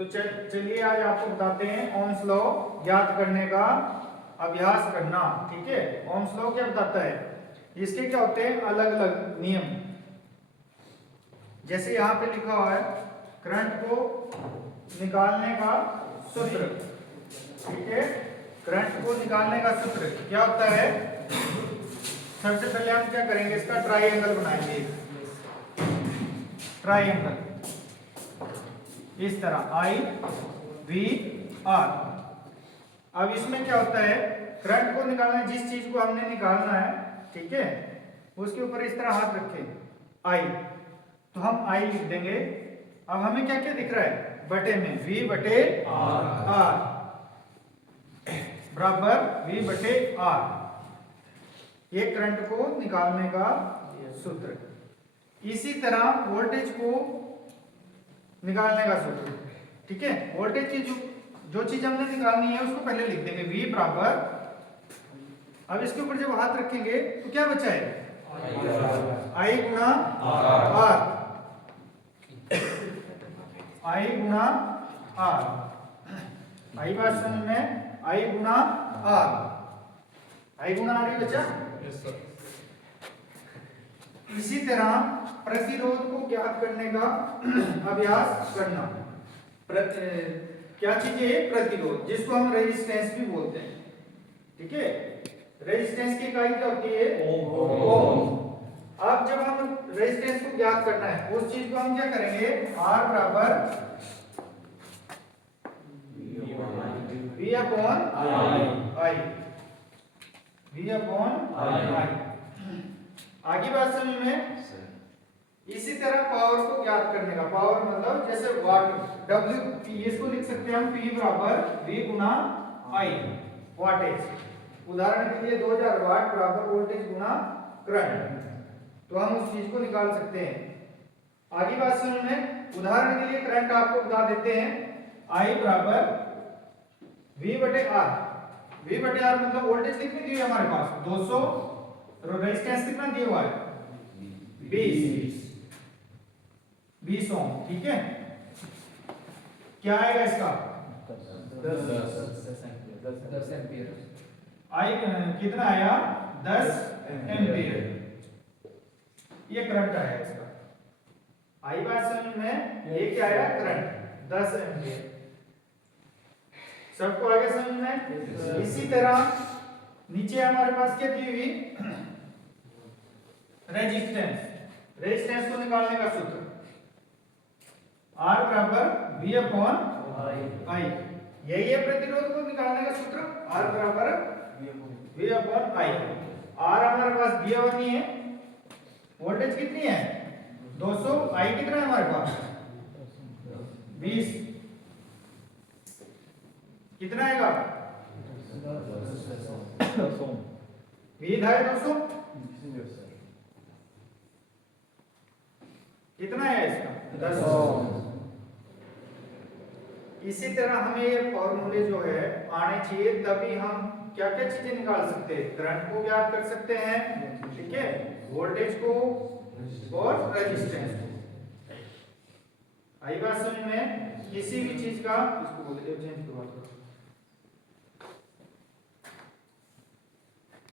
तो चलिए आज आपको बताते हैं ओम्स लॉ ज्ञात करने का अभ्यास करना। ठीक है, ओम्स लॉ क्या बताता है, इसके क्या होते हैं अलग अलग नियम। जैसे यहाँ पे लिखा हुआ है करंट को निकालने का सूत्र। ठीक है, करंट को निकालने का सूत्र क्या होता है, सबसे पहले हम क्या करेंगे, इसका ट्राइएंगल बनाएंगे। ट्राइएंगल इस तरह I V R। अब इसमें क्या होता है, करंट को निकालना है, जिस चीज को हमने निकालना है, ठीक है, उसके ऊपर इस तरह हाथ रखें I, तो हम I लिख देंगे। अब हमें क्या क्या दिख रहा है, बटे में V बटे R बराबर V बटे R। ये करंट को निकालने का सूत्र। इसी तरह वोल्टेज को निकालने का सूत्र। ठीक है, वोल्टेज की जो चीज हमने निकालनी है उसको पहले लिख देंगे V बराबर, अब इसके ऊपर जब हाथ रखेंगे तो क्या बचा है, I गुणा R, I गुणा R। I बात समझ में, I गुणा R, I गुणा R ही बचा। इसी तरह प्रतिरोध को ज्ञात करने का अभ्यास करना। क्या चीज है, प्रतिरोध, जिसको हम रेजिस्टेंस भी बोलते हैं। ठीक है, रेजिस्टेंस की इकाई क्या होती है, ओम। अब जब हम रेजिस्टेंस को ज्ञात करना है, उस चीज को हम क्या करेंगे, R बराबर V upon I, V upon I। आगे बात समझ में। इसी तरह पावर को ज्ञात करने का, पावर मतलब जैसे वाट, W इसको लिख सकते हैं हम P बराबर V गुना I, वाटेज। उदाहरण के लिए 2000 वाट बराबर वोल्टेज गुना करंट, तो हम उस चीज को निकाल सकते हैं। आगे बात समझ में। उदाहरण के लिए करंट आपको बता देते हैं, I बराबर V बटे R। V बटे R मतलब वोल्टेज कितनी दी है हमारे पास, 200, रेजिस्टेंस कितना दिया हुआ है, 20 ओम। ठीक है, क्या आएगा इसका, 10 एम्पीयर। आई कितना आया, 10 एम्पीयर। ये करंट आया इसका। आई बात समझ में, ये क्या आया, करंट 10 एम्पीयर। सबको आगे समझ में। इसी तरह नीचे हमारे पास क्या दी हुई, रेजिस्टेंस। रेजिस्टेंस को निकालने का सूत्र R बराबर V अपॉन I। यही है प्रतिरोध को निकालने का सूत्र, R बराबर V अपॉन I। R हमारे पास दिया हुआ नहीं है, वोल्टेज कितनी है 200, I कितना है हमारे पास 20, कितना आएगा, V है 200, कितना है इसका 10। इसी तरह हमें ये फॉर्मूले जो है आने चाहिए, तभी हम क्या क्या चीजें निकाल सकते हैं, करंट को ज्ञात कर सकते हैं, ठीक है, वोल्टेज को और रेजिस्टेंस को। आई बात समझ में। किसी भी चीज का इसको बोलते हैं, चेंज करवा दो।